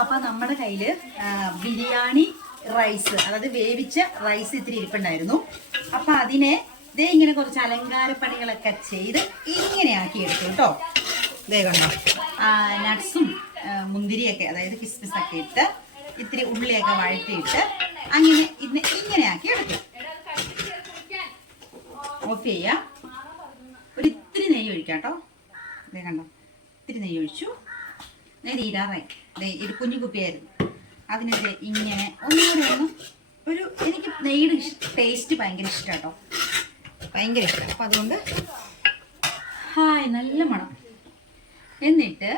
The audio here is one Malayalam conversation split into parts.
അപ്പൊ നമ്മുടെ കയ്യില് ബിരിയാണി റൈസ്, അതായത് വേവിച്ച റൈസ് ഇത്തിരി ഇരിപ്പുണ്ടായിരുന്നു. അപ്പൊ അതിനെ ദേ ഇങ്ങനെ കുറച്ച് അലങ്കാരപ്പണികളൊക്കെ ചെയ്ത് ഇങ്ങനെ ആക്കി എടുത്തു കേട്ടോ. ദേ കണ്ടോ, നട്ട്സും മുന്തിരിയൊക്കെ, അതായത് കിസ്മിസൊക്കെ ഇട്ട് ഇത്തിരി ഉള്ളിയൊക്കെ വഴറ്റിയിട്ട് അങ്ങനെ ഇങ്ങനെ ആക്കി എടുത്തു. ഓഫ് ചെയ്യാം. ഒരിത്തിരി നെയ്യ് ഒഴിക്കാം കേട്ടോ. ദേ കണ്ടോ, ഇത്തിരി നെയ്യ് ഒഴിച്ചു. നെയ്യ് തീരാറായി. ഇത് കുഞ്ഞു കുപ്പിയായിരുന്നു. അതിനകത്ത് ഇങ്ങനെ ഒരു എനിക്ക് നെയ്യുടെ ടേസ്റ്റ് ഭയങ്കര ഇഷ്ടം കേട്ടോ, ഭയങ്കര ഇഷ്ടം. അപ്പം അതുകൊണ്ട് നല്ല മണം. എന്നിട്ട്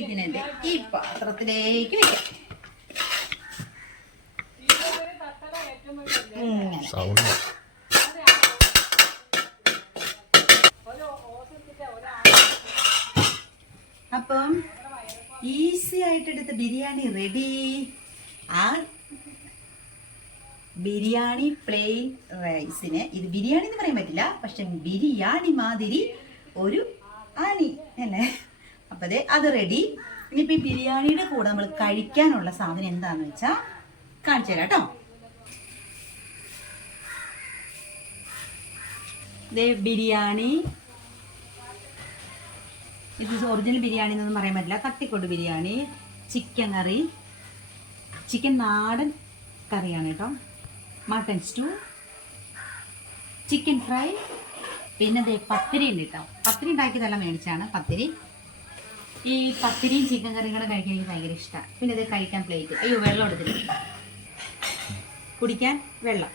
ഇതിനെ ഈ പാത്രത്തിലേക്ക് വെക്കാം. അപ്പം ഈസി ആയിട്ടെടുത്ത ബിരിയാണി റെഡി. ആ ബിരിയാണി പ്ലെയിൻ റൈസിന് ഇത് ബിരിയാണി എന്ന് പറയാൻ പറ്റില്ല, പക്ഷെ ബിരിയാണി മാതിരി ഒരു ആണി അല്ലേ. അപ്പം അത് റെഡി. ഇനിയിപ്പോൾ ഈ ബിരിയാണിയുടെ കൂടെ നമ്മൾ കഴിക്കാനുള്ള സാധനം എന്താണെന്ന് വെച്ചാൽ കാണിച്ചു തരാം കേട്ടോ. ബിരിയാണി, ഇത് ഒറിജിനൽ ബിരിയാണി എന്നൊന്നും പറയാൻ പറ്റില്ല, തട്ടിക്കൊണ്ട് ബിരിയാണി, ചിക്കൻ കറി, ചിക്കൻ നാടൻ കറിയാണ് കേട്ടോ, മട്ടൺ സ്റ്റൂ, ചിക്കൻ ഫ്രൈ, പിന്നെ പത്തിരി ഉണ്ട് കേട്ടോ. പത്തിരി ഉണ്ടാക്കിയതെല്ലാം മേടിച്ചാണ് പത്തിരി. ഈ പത്തിരിയും ചിക്കൻ കറിയും കൂടെ കഴിക്കാൻ എനിക്ക് ഭയങ്കര ഇഷ്ടമാണ്. പിന്നെ ഇത് കഴിക്കാൻ പ്ലേറ്റ്, അയ്യോ വെള്ളം എടുത്തിട്ട് കുടിക്കാൻ വെള്ളം,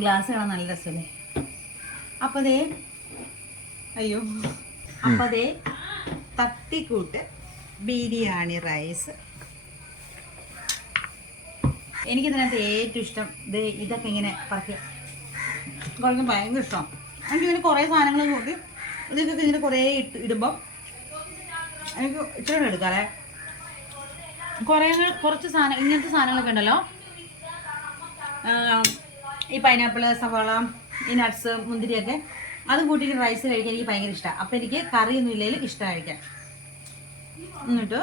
ഗ്ലാസ് കാണാൻ നല്ല രസമല്ലേ. അപ്പോൾ അയ്യോ അപ്പോൾ തട്ടിക്കൂട്ട് ബിരിയാണി റൈസ്. എനിക്കിതിനകത്ത് ഏറ്റവും ഇഷ്ടം ഇതൊക്കെ ഇങ്ങനെ കഴിക്കാൻ ഭയങ്കര ഇഷ്ടമാണ്. എനിക്കിതിന് കുറേ സാധനങ്ങൾ കൂടി ഇതൊക്കെ ഇങ്ങനെ കുറേ ഇടുമ്പം എനിക്ക് ഇച്ചിരി എടുക്കാറേ. കുറച്ച് സാധനം ഇങ്ങനത്തെ സാധനങ്ങളൊക്കെ ഉണ്ടല്ലോ, ഈ പൈനാപ്പിൾ, സവാള, ഈ നട്ട്സ്, മുന്തിരിയൊക്കെ, അത് കൂട്ടിയിട്ട് റൈസ് കഴിക്കാൻ എനിക്ക് ഭയങ്കര ഇഷ്ടമാണ്. അപ്പം എനിക്ക് കറിയൊന്നും ഇല്ലെങ്കിലും ഇഷ്ടമാണ് കഴിക്കാൻ. എന്നിട്ട്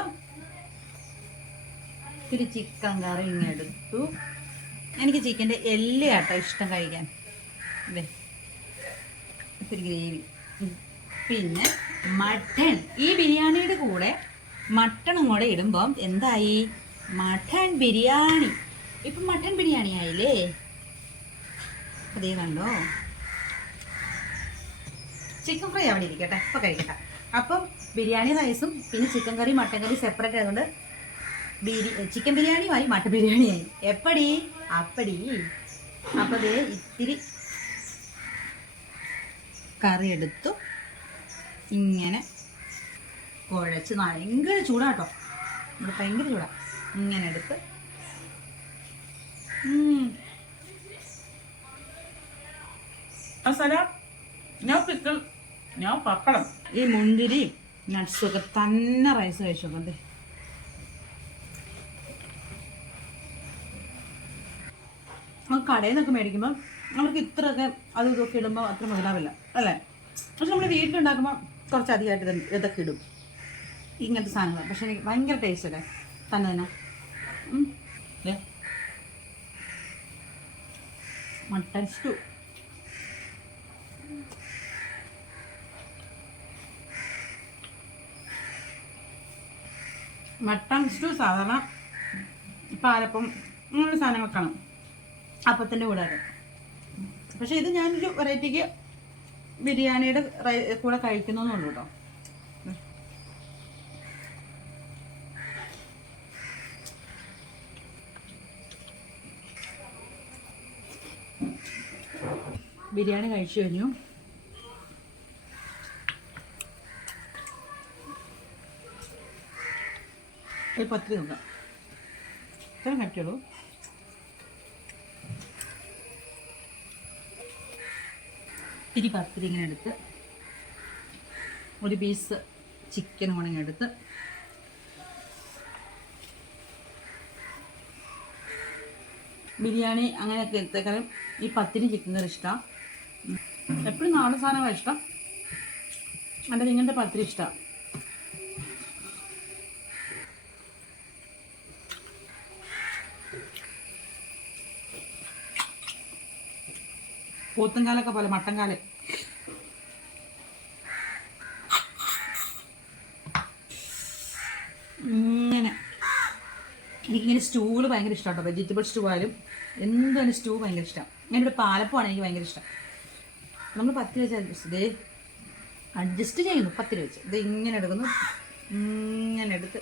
ഇത്തിരി ചിക്കൻ കറി ഇങ്ങനെ എടുത്തു. എനിക്ക് ചിക്കൻ്റെ എല്ല് കേട്ടോ ഇഷ്ടം കഴിക്കാൻ. അല്ലേ, ഇത്തിരി ഗ്രേവി. പിന്നെ മട്ടൺ, ഈ ബിരിയാണിയുടെ കൂടെ മട്ടണും കൂടെ ഇടുമ്പം എന്തായി, മട്ടൺ ബിരിയാണി. ഇപ്പം മട്ടൺ ബിരിയാണി ആയില്ലേ. അതേ കണ്ടോ, ചിക്കൻ ഫ്രൈ അവിടെ ഇരിക്കട്ടെ, അപ്പം കഴിക്കട്ടെ. അപ്പം ബിരിയാണി റൈസും പിന്നെ ചിക്കൻ കറി മട്ടൻ കറി സെപ്പറേറ്റ് ആയതുകൊണ്ട് ചിക്കൻ ബിരിയാണിയുമായി മട്ടൻ ബിരിയാണിയായി. എപ്പടി അപ്പടി. അപ്പം ഇത്തിരി കറി എടുത്തു ഇങ്ങനെ കുഴച്ച്, ഭയങ്കര ചൂടാട്ടോ, ഇവിടെ ഭയങ്കര ചൂടാ. ഇങ്ങനെ എടുത്ത് ഞാൻ പപ്പടം, ഈ മുന്തിരി നട്ട്സൊക്കെ തന്നെ റൈസ് കഴിച്ചു. അതെ, കടയിൽ നിന്നൊക്കെ മേടിക്കുമ്പോൾ നമുക്ക് ഇത്രയൊക്കെ അത് ഇതൊക്കെ ഇടുമ്പോൾ അത്ര മുതലാവില്ല അല്ലേ. പക്ഷെ നമ്മൾ വീട്ടിലുണ്ടാക്കുമ്പോൾ കുറച്ച് അധികമായിട്ട് ഇതൊക്കെ ഇടും, ഇങ്ങനത്തെ സാധനങ്ങൾ. പക്ഷെ എനിക്ക് ഭയങ്കര ടേസ്റ്റ് അല്ലേ തന്നെ. മട്ടൺ സ്റ്റൂ, മട്ടൺ സ്റ്റൂ സാധാരണ പാലപ്പം അങ്ങനെയുള്ള സാധനങ്ങളൊക്കെയാണ് അപ്പത്തിൻ്റെ കൂടെ. പക്ഷെ ഇത് ഞാനൊരു വെറൈറ്റിക്ക് ബിരിയാണിയുടെ കൂടെ കഴിക്കുന്നൊന്നുള്ളൂ കേട്ടോ. ബിരിയാണി കഴിച്ചു കഴിഞ്ഞു. ഒരു പത്തിരി നോക്കാം, ഇത്രയും കഴിക്കുള്ളൂ. ഇത്തിരി പത്തിരി ഇങ്ങനെ എടുത്ത് ഒരു പീസ് ചിക്കൻ ഉണങ്ങി എടുത്ത് ബിരിയാണി അങ്ങനെയൊക്കെ എടുത്തേക്കാളും ഈ പത്തിരി ചിക്കൻ കറി ഇഷ്ടമാണ്. എപ്പോഴും നാടൻ സാധനമാണ് ഇഷ്ടം, എൻ്റെ ഇങ്ങനത്തെ പത്തിരി ഇഷ്ടമാണ്. പോത്തുംകാലൊക്കെ പോലെ മട്ടൻകാല്. ഇങ്ങനെ എനിക്കിങ്ങനെ സ്റ്റൂകൾ ഭയങ്കര ഇഷ്ടമാണ് കേട്ടോ. വെജിറ്റബിൾ സ്റ്റൂ ആയാലും എന്താണ് സ്റ്റൂ ഭയങ്കര ഇഷ്ടം. ഞാനിവിടെ പാലപ്പമാണ് എനിക്ക് ഭയങ്കര ഇഷ്ടം. നമ്മൾ 10 രൂപ വെച്ച് അഡ്ജസ്റ്റ് ചെയ്യുന്നു. 10 രൂപ വെച്ച് ഇത് ഇങ്ങനെ എടുക്കുന്നു, ഇങ്ങനെ എടുത്ത്